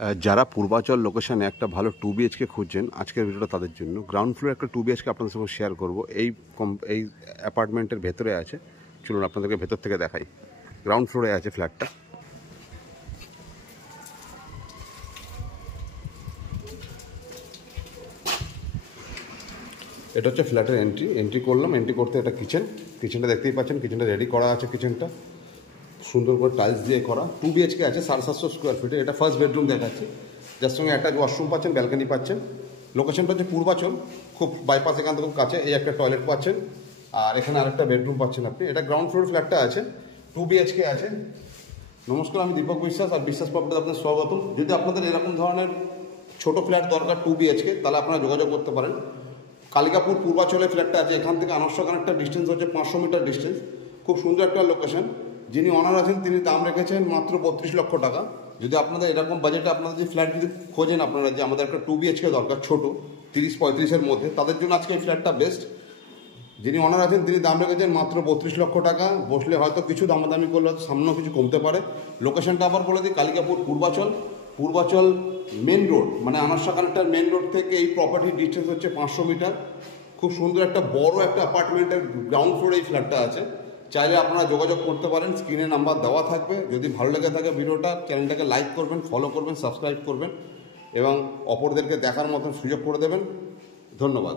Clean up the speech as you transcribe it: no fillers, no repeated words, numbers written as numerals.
যারা পূর্বাচল লোকেশনে একটা ভালো 2 বিএইচকে খুঁজছেন, আজকের ভিডিওটা তাদের জন্য। গ্রাউন্ড ফ্লোরে একটা 2 বিএইচকে আপনাদের সঙ্গে শেয়ার করব। এই অ্যাপার্টমেন্টের ভেতরে আছে। চলুন আপনাদেরকে ভেতর থেকে দেখাই। গ্রাউন্ড ফ্লোরে আছে ফ্ল্যাটটা। এটা হচ্ছে ফ্ল্যাটের এন্ট্রি করলাম। এন্ট্রি করতে এটা কিচেনটা দেখতেই পাচ্ছেন। কিচেনটা রেডি করা আছে। কিচেনটা সুন্দর করে টাইলস দিয়ে করা। 2 বিএইচকে আছে, 750 স্কোয়ার ফিটে। এটা ফার্স্ট বেডরুম দেখাচ্ছে, যার সঙ্গে একটা ওয়াশরুম পাচ্ছেন, ব্যালকনি পাচ্ছেন। লোকেশনটা হচ্ছে পূর্বাচল, খুব বাইপাস এখান থেকে খুব কাছে। এই একটা টয়লেট পাচ্ছেন, আর এখানে আরেকটা বেডরুম পাচ্ছেন আপনি। এটা গ্রাউন্ড ফ্লোর ফ্ল্যাটটা আছে, 2 বিএইচকে আছে। নমস্কার, আমি দীপক বিশ্বাস, আর বিশ্বাস প্রপার্টিতে আপনাদের স্বাগতম। যদি আপনাদের এরকম ধরনের ছোট ফ্ল্যাট দরকার 2 বিএইচকে, তাহলে আপনারা যোগাযোগ করতে পারেন। কালিকাপুর পূর্বাচলে ফ্ল্যাটটা আছে। এখান থেকে আনস্যকান একটা ডিস্টেন্স হচ্ছে 500 মিটার ডিস্টেন্স। খুব সুন্দর একটা লোকেশন। যিনি অনার আছেন তিনি দাম রেখেছেন মাত্র 32 লক্ষ টাকা। যদি আপনাদের এরকম বাজেটে আপনাদের যে ফ্ল্যাট যদি খোঁজেন, আপনারা যে আমাদের একটা 2 বিএইচকে দরকার ছোট 30-35-এর মধ্যে, তাদের জন্য আজকে এই ফ্ল্যাটটা বেস্ট। যিনি অনার আছেন তিনি দাম রেখেছেন মাত্র 32 লক্ষ টাকা। বসলে হয়তো কিছু দামাদামি করলে হয়তো সামনেও কিছু কমতে পারে। লোকেশনটা আবার বলে দিই, কালিকাপুর পূর্বাচল মেন রোড, মানে আনারসা কানেক্টার মেন রোড থেকে এই প্রপার্টির ডিস্টেন্স হচ্ছে 500 মিটার। খুব সুন্দর একটা বড় একটা অ্যাপার্টমেন্টের গ্রাউন্ড ফ্লোরে এই ফ্ল্যাটটা আছে। চাইলে আপনারা যোগাযোগ করতে পারেন, স্ক্রিনে নাম্বার দেওয়া থাকবে। যদি ভালো লেগে থাকে ভিডিওটা, চ্যানেলটাকে লাইক করবেন, ফলো করবেন, সাবস্ক্রাইব করবেন এবং অপরদেরকে দেখার মতন সুযোগ করে দেবেন। ধন্যবাদ।